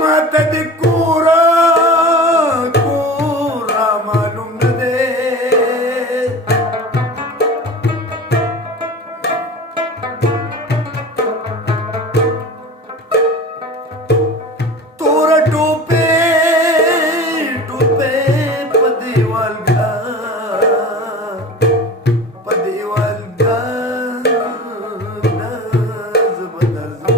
ماته د کورا کورا معلوم نه دی توره ټوپې ټوپې په دیوالګا په دیوالګا زه به درځم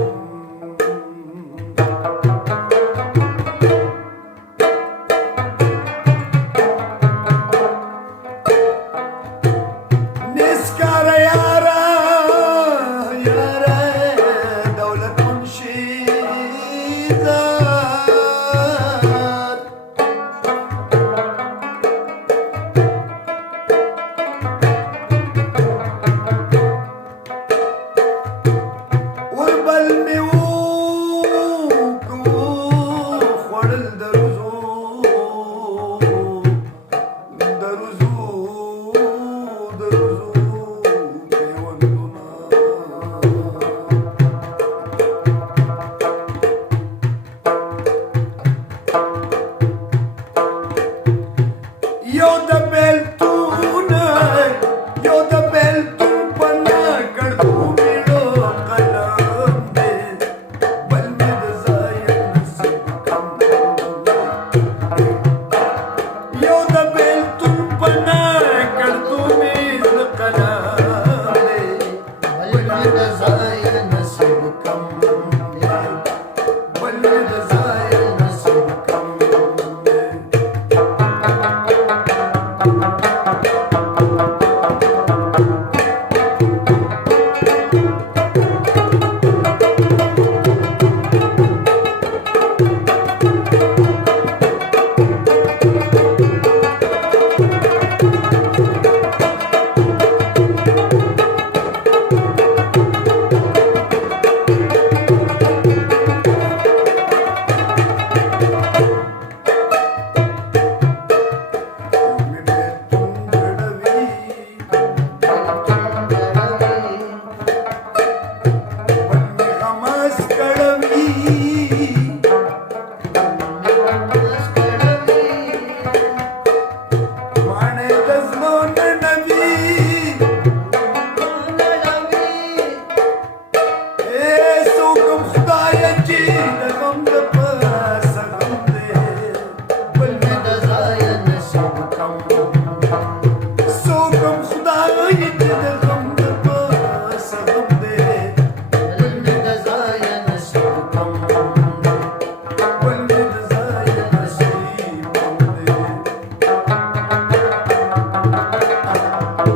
نسکاره یاره یاره دولت منشي ذات وربل مې وکړو خوړل د روزو د روزو د روزو پیوندونه یو د بیلتونه یو د بیلتون په نکړو میړو قلم دی بل مې د ځای نصیب کم یو د بیلتون په نکړو میړو قلم دی بل مې د ځای نصیب کم بل مې د ځای نصیب کم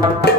Thank you.